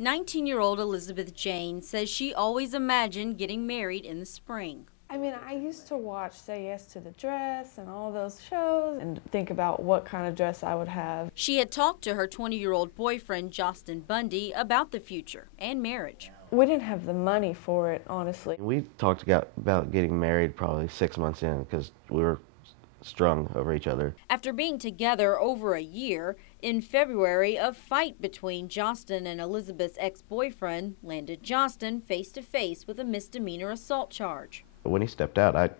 19-year-old Elizabeth Jane says she always imagined getting married in the spring. I mean, I used to watch Say Yes to the Dress and all those shows and think about what kind of dress I would have. She had talked to her 20-year-old boyfriend, Justin Bundy, about the future and marriage. We didn't have the money for it, honestly. We talked about getting married probably 6 months in because we were strung over each other. After being together over a year, in February, a fight between Justin and Elizabeth's ex-boyfriend landed Justin face-to-face with a misdemeanor assault charge. When he stepped out, I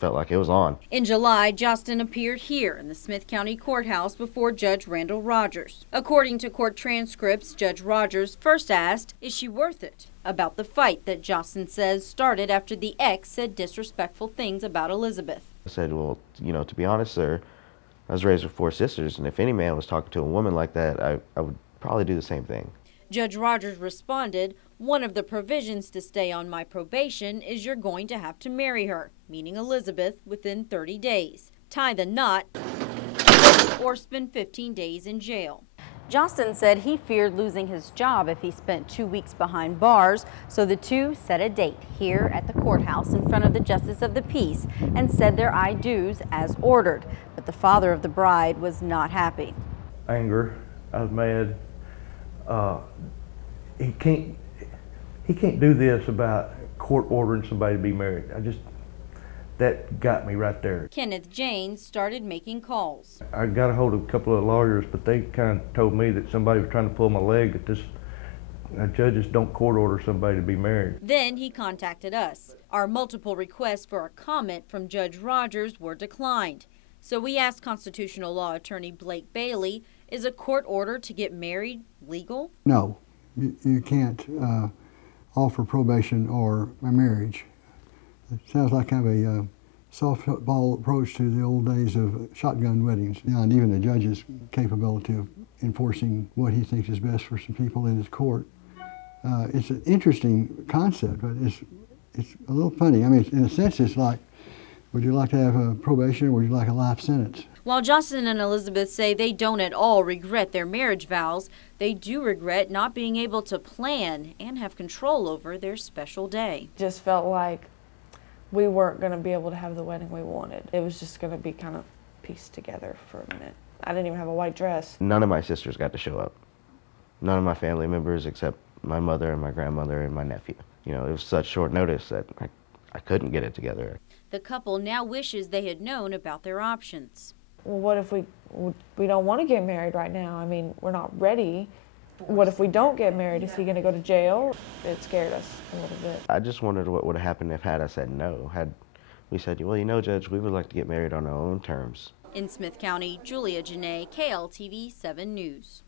felt like it was on. In July, Justin appeared here in the Smith County Courthouse before Judge Randall Rogers. According to court transcripts, Judge Rogers first asked, "Is she worth it?" about the fight that Justin says started after the ex said disrespectful things about Elizabeth. I said, well, to be honest, sir, I was raised with 4 sisters, and if any man was talking to a woman like that, I would probably do the same thing. Judge Rogers responded, "One of the provisions to stay on my probation is you're going to have to marry her," meaning Elizabeth, within 30 days, tie the knot, or spend 15 days in jail. Justin said he feared losing his job if he spent 2 weeks behind bars, so the two set a date here at the courthouse in front of the Justice of the Peace and said their I do's as ordered. But the father of the bride was not happy. Anger, I was mad. He can't do this about court ordering somebody to be married. That got me right there. Kenneth James started making calls. I got a hold of a couple of lawyers, but they kind of told me that somebody was trying to pull my leg, that judges don't court order somebody to be married. Then he contacted us. Our multiple requests for a comment from Judge Rogers were declined. So we asked constitutional law attorney Blake Bailey, is a court order to get married legal? No, you can't offer probation or a marriage. It sounds like kind of a softball approach to the old days of shotgun weddings. And even the judge's capability of enforcing what he thinks is best for some people in his court. It's an interesting concept, but it's a little funny. I mean, in a sense, it's like, would you like to have a probation or would you like a life sentence? While Justin and Elizabeth say they don't at all regret their marriage vows, they do regret not being able to plan and have control over their special day. Just felt like we weren't going to be able to have the wedding we wanted. It was just going to be kind of pieced together for a minute. I didn't even have a white dress. None of my sisters got to show up. None of my family members except my mother and my grandmother and my nephew. It was such short notice that I couldn't get it together. The couple now wishes they had known about their options. Well, what if we don't want to get married right now? I mean, we're not ready. What if we don't get married? Is he going to go to jail? It scared us a little bit. I just wondered what would have happened if I said no. Had we said, well, Judge, we would like to get married on our own terms. In Smith County, Julia Janae, KLTV 7 News.